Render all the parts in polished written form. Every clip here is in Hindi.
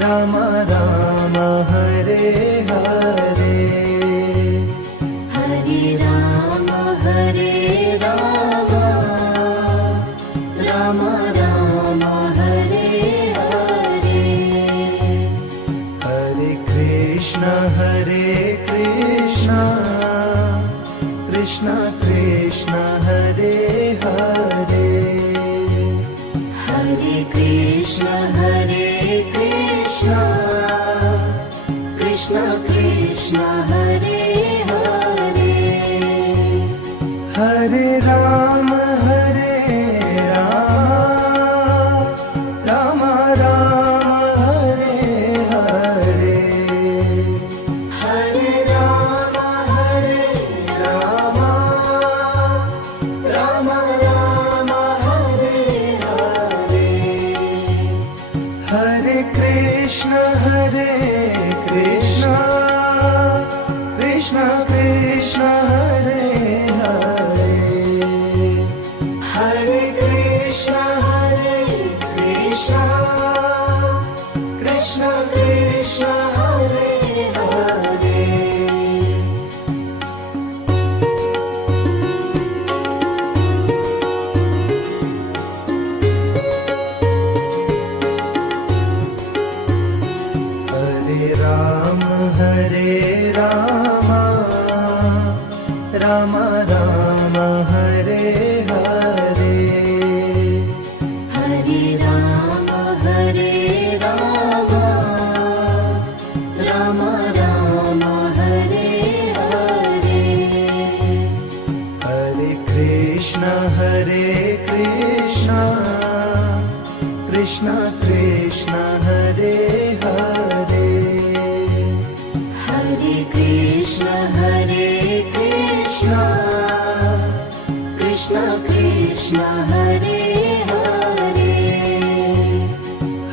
Ram Ram Hare Hare, Hare Ram Ram Ram Hare Hare. Hare Krishna Krishna Krishna Hare Hare, Hare Krishna Krishna Krishna Hare Hare. Hare Ram Ram Ram Hare Hare, Hare Ram Ram Ram Hare Hare. Hare Krishna Krishna Krishna Hare Hare, Hare Krishna Krishna Krishna Hare Hare. Hare Ram Ram Ram Hare Hare, Hare Ram Ram Ram Hare Hare. Hare Krishna Krishna Krishna Hare Hare, Hare Krishna Krishna Krishna Hare Hare.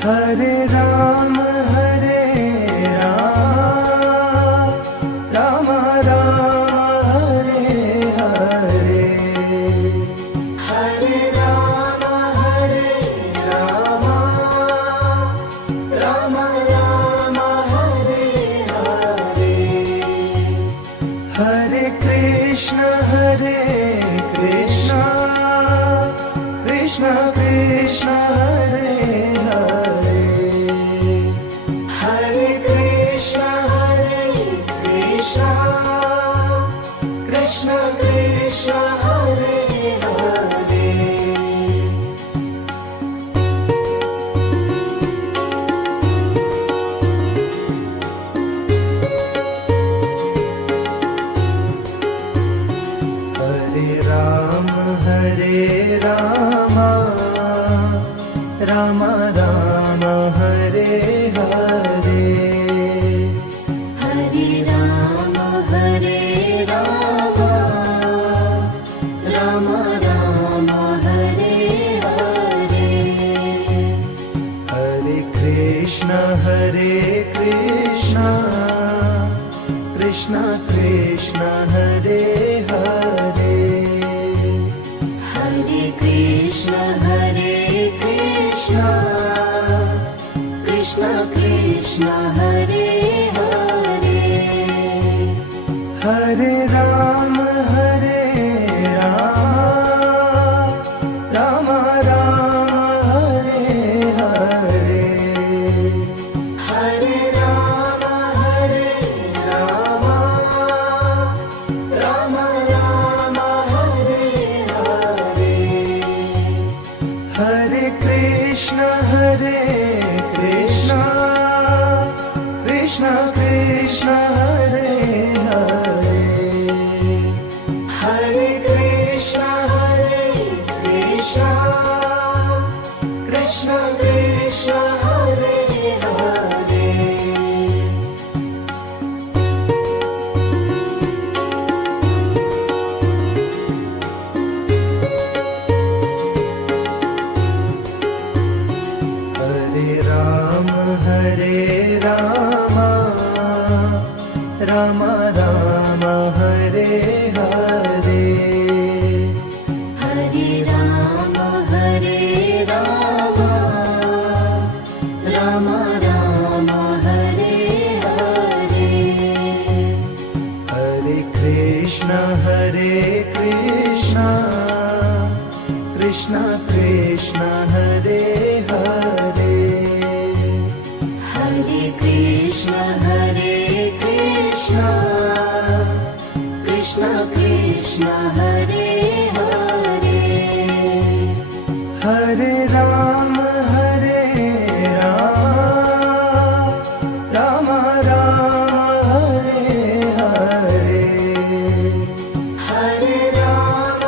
Hare Ram Ram Ram Hare Hare, Hare Ram Ram Ram Hare Hare. Hare Krishna Krishna Krishna Hare Hare, Hare Krishna Krishna Krishna Hare Hare. Hare Ram Ram Ram Hare Hare, Hare Ram Ram Ram Hare Hare. Hare Krishna Krishna Krishna Hare Hare, Hare Krishna Krishna Krishna Hare Hare. Hare Ram Ram Ram Hare Hare, Hare Ram Ram Ram Hare Hare. Hare Krishna Krishna Krishna Hare Hare, Hare Krishna Krishna Krishna Hare Hare. Hare Ram Ram Ram Hare Hare, Hare Ram Ram Ram Hare Hare Hare Krishna Krishna Krishna Hare Hare Hare Krishna Krishna Krishna Hare Hare Hare Ram Ram Ram Hare Hare Hare Ram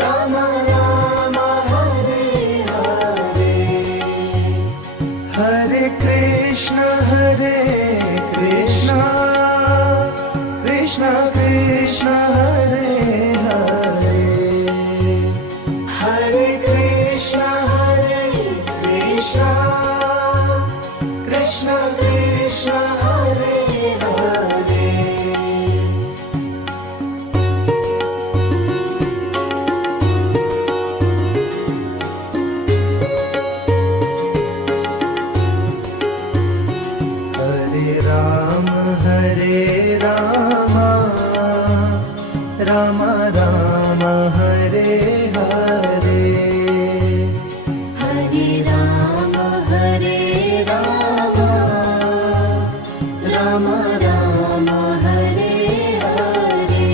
Ram Ram Hare Hare Hare Krishna Krishna Krishna Hare Hare Hare Krishna Krishna Krishna Hare Hare Hare Ram Ram Ram Hare Hare Hare Ram Ram Ram Hare Hare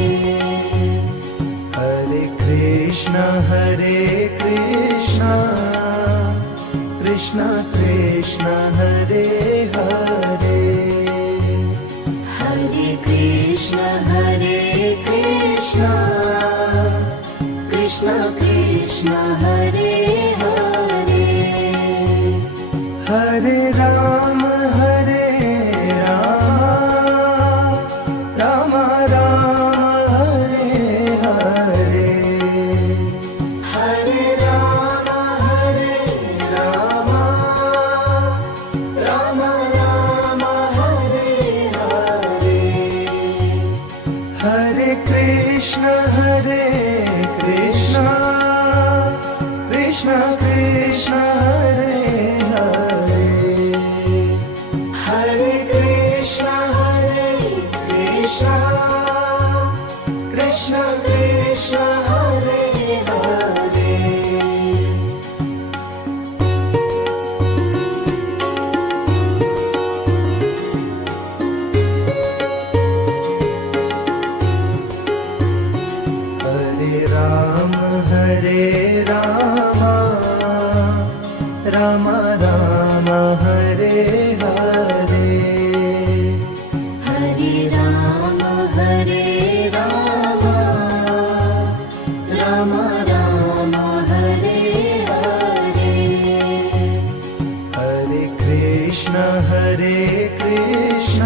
Hare Krishna Krishna Krishna Hare Hare Hare Krishna Krishna Krishna Hare Hare Hare Ram Ram Ram Hare Hare Hare Ram Ram Ram Hare Hare Hare Krishna Krishna Krishna Hare Hare Hare Krishna Krishna Krishna Hare Hare Hare Ram Ram Ram Hare Hare Hare Ram Ram Ram Hare Hare Hare Krishna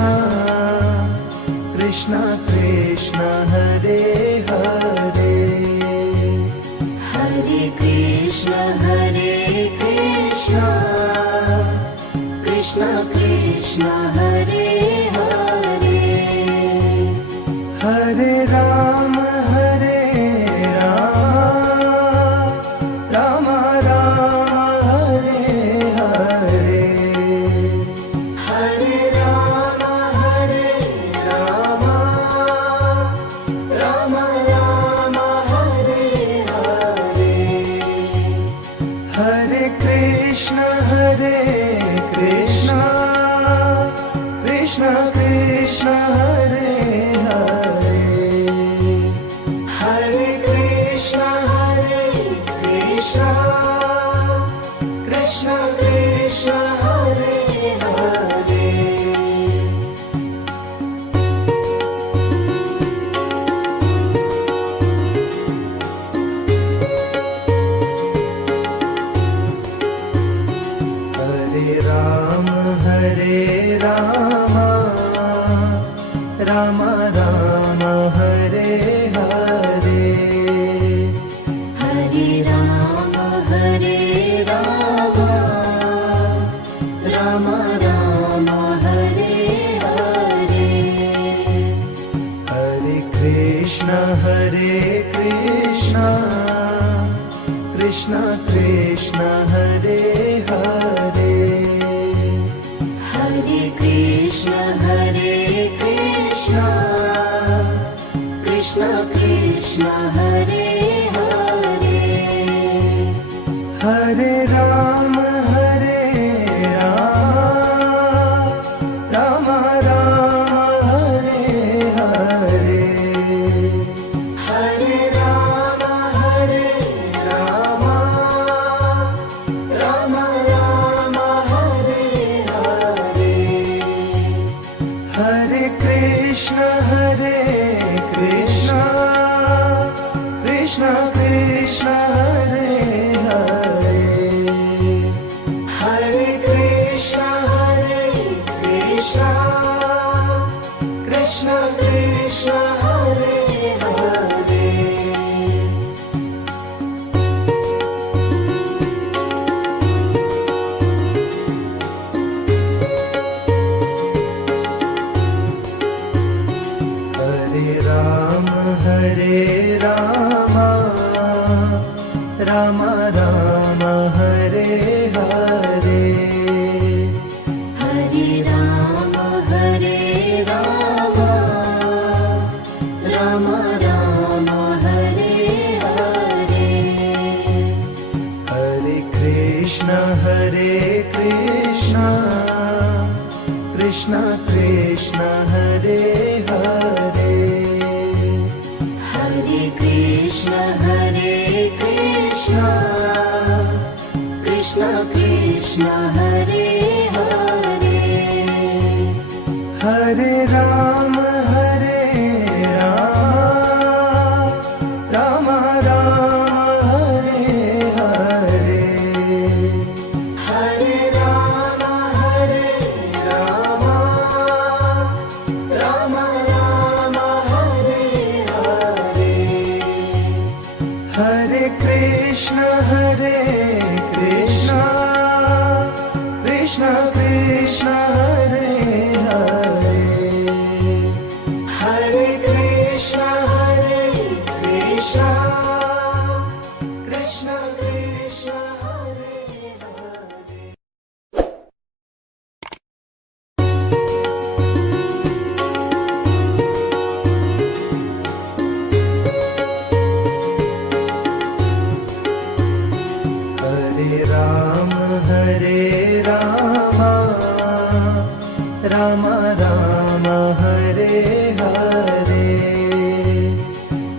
Krishna Krishna Hare Hare Hare Krishna Krishna Krishna Hare Hare Hare Ram Ram Ram Hare Hare Hare Ram Ram Ram Hare Hare Hare Krishna Krishna Krishna Hare Hare Hare Krishna Krishna Krishna Hare Hare Hare Ram Ram Ram Hare Hare Hare Ram Ram Ram Hare Hare Hare Krishna Krishna Krishna Hare Hare Hare Krishna Hare Krishna Krishna Krishna Hare Hare Hare Rama Rama Rama Hare Hare Hare Rama Rama Rama Hare Hare Hare Krishna Krishna Krishna Hare Hare Hare Krishna Krishna Krishna Hare Hare Hare Rama Rama Rama Hare Hare Hare Rama Rama Rama Hare Hare Hare Krishna Krishna Krishna Hare Hare Hare Krishna Krishna Krishna Hare Hare Hare Rama Rama Rama Hare Hare Hare Rama Rama Rama Hare Hare Hare Krishna Krishna Krishna Hare Hare Hare Krishna Krishna Krishna Hare Hare Hare Rama Rama Rama Hare Hare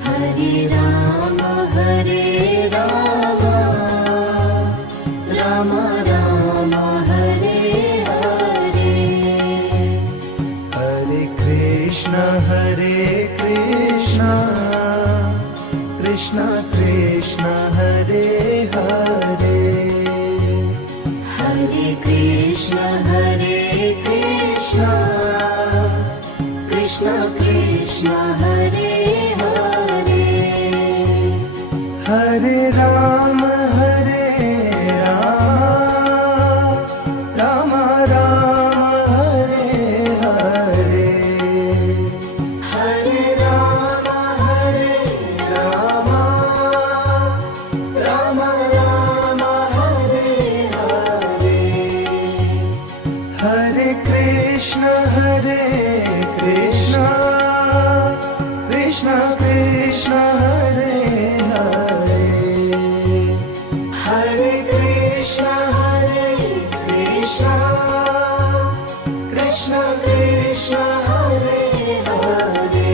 Hare Rama Rama Rama Hare Hare Hare Krishna Krishna Krishna Hare Hare Hare Krishna Krishna Krishna Hare Hare Hare Rama Rama Rama Hare Hare Hare Rama Rama Rama Hare Hare Hare Krishna Krishna Krishna Hare Hare Hare Krishna Krishna Hare Hare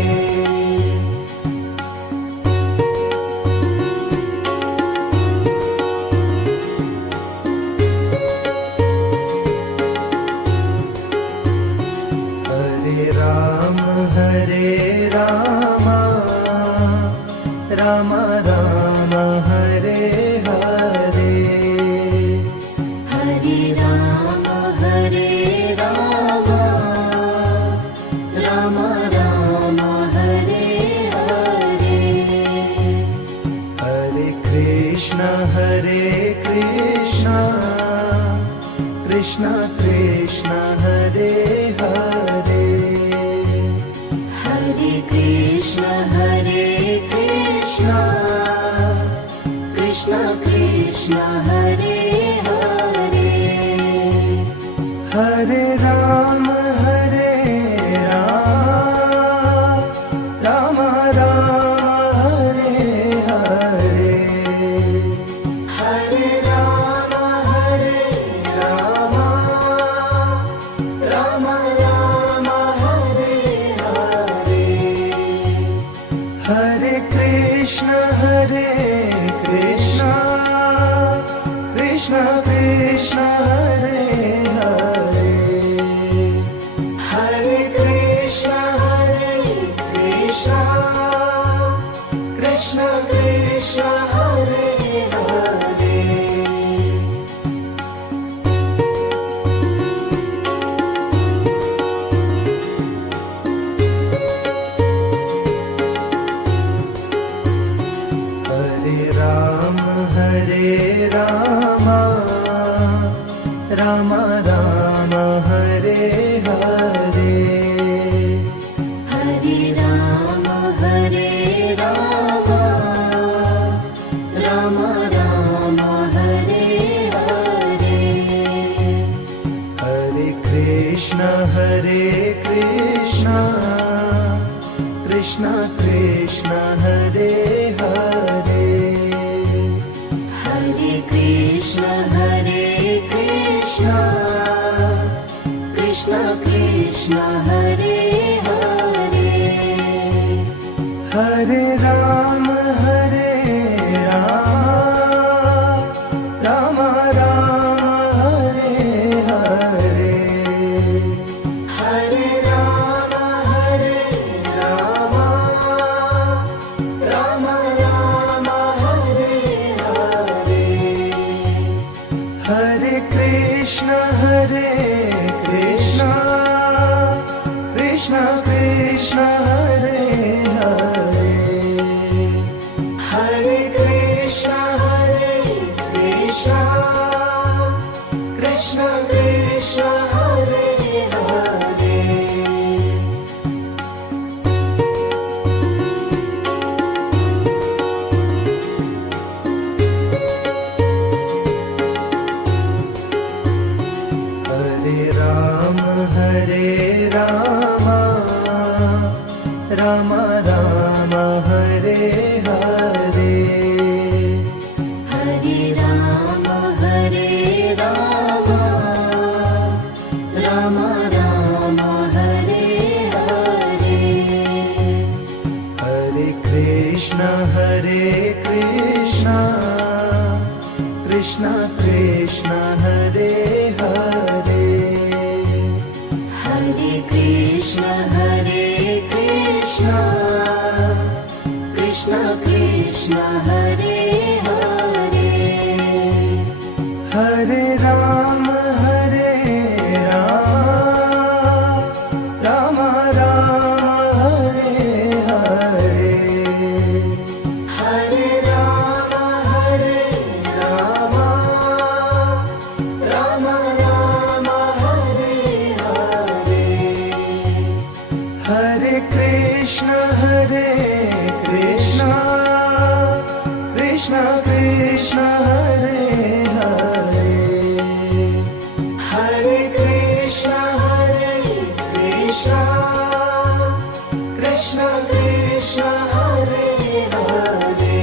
Hare Rama Rama Rama Hare Hare Hare Rama Rama Rama Hare Hare Hare Krishna Krishna Krishna Hare Hare Hare Krishna Krishna Krishna Krishna Hare Hare Hare Ram Ram Ram Hare Hare Hare Ram Ram Ram Ram Hare Hare Hare Krishna Krishna Krishna Hare Hare Hare Krishna Krishna Krishna Hare Hare Hare Ram Ram Ram Hare Hare Hare Ram Ram Ram Hare Hare Hare Krishna Krishna Krishna Hare Hare Hare Krishna Krishna Krishna Hare Hare Hare Ram Ram Ram Hare Hare Hare Ram Ram Ram Hare Hare Hare Krishna Krishna Krishna Hare Hare Hare Krishna Krishna Krishna Hare Hare Hare Ram Ram Ram Hare Hare Hare Ram Ram Ram Hare Hare Hare Krishna Krishna Krishna Hare Hare Hare Krishna Krishna Krishna Hare Hare Hare Ram Ram Ram Hare Hare Hare Ram Ram Ram Hare Hare Hare Krishna Krishna Krishna Hare Hare Hare Krishna Krishna Krishna Hare Hare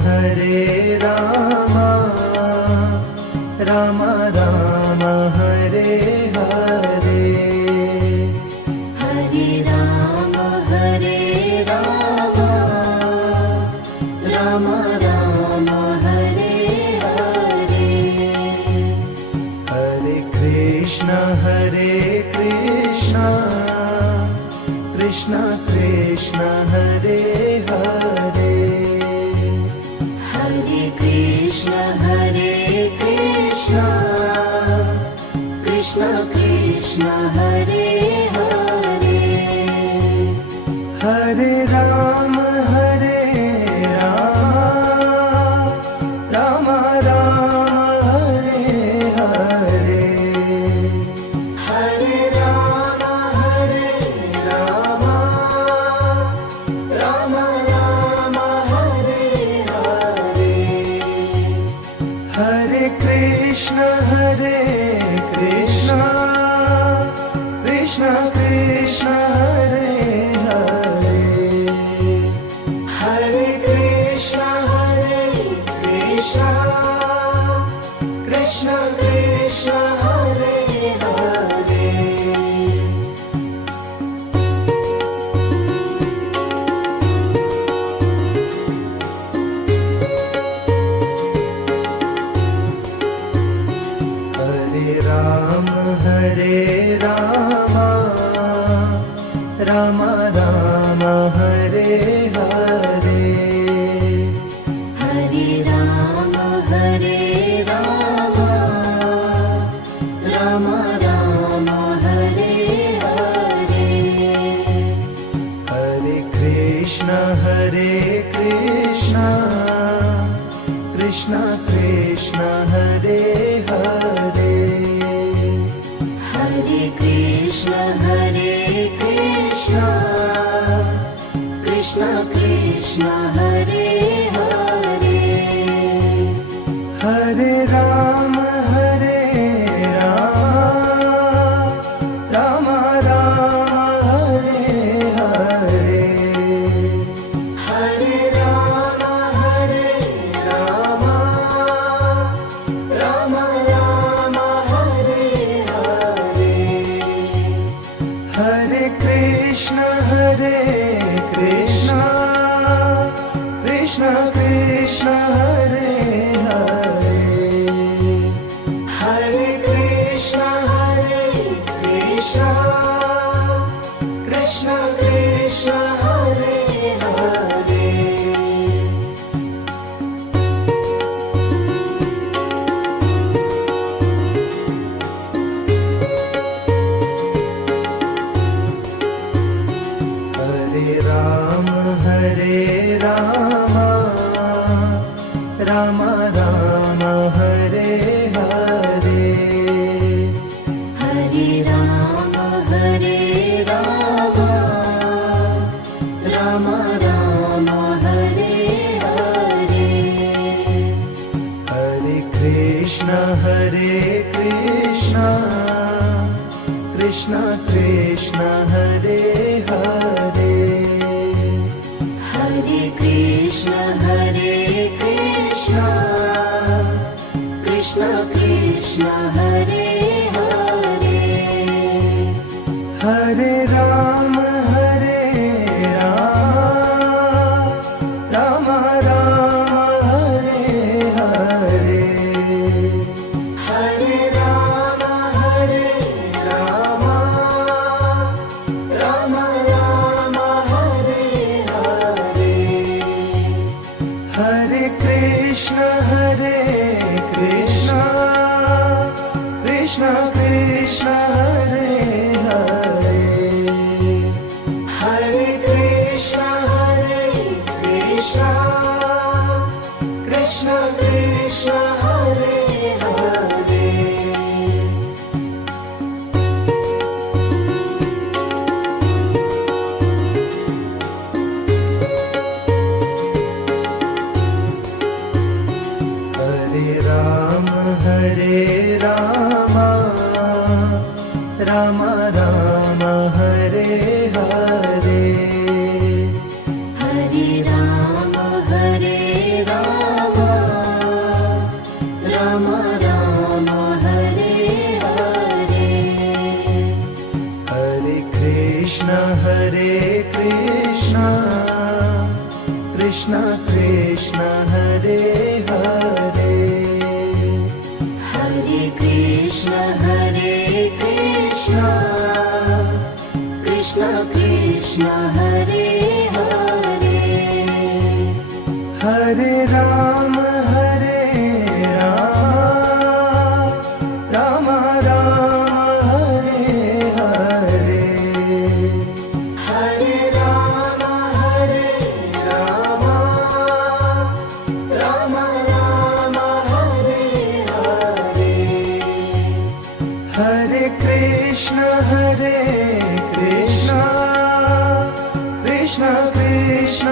Hare Ram Ram Ram Hare Hare Hare Ram Ram Ram Hare Hare Hare Krishna Krishna Krishna Hare Hare Hare Krishna Krishna Krishna Hare Hare Hare Ram Ram Ram Hare Ram Hare Ram Ram Ram Hare Hare Hare Ram Ram Ram Hare Hare Hare Krishna Krishna Krishna Hare Hare Hare Krishna Krishna Krishna Hare Hare Hare Ram Ram Ram Hare Hare Hare Ram Ram Ram Hare Hare Hare Krishna Krishna Krishna Hare Hare Hare Krishna Krishna Krishna Hare Hare Hare Ram Ram Ram Hare Hare Hare Ram Ram Ram Hare Hare Hare Krishna Krishna Krishna Hare Hare Hare Krishna Krishna Krishna Hare Hare Hare Ram Ram Ram Hare Hare Hare Ram Ram Ram Hare Hare Hare Krishna Krishna Krishna Hare Hare Hare Krishna Krishna Krishna Hare Hare Hare Ram Ram Ram Hare Hare Hare Ram Ram Ram Hare Hare Hare Krishna Krishna Krishna Hare Hare Hare Krishna Krishna Krishna Hare Hare Hare Ram Ram Ram Hare Hare Hare Ram Ram Ram Hare Hare Hare Krishna Krishna Krishna Krishna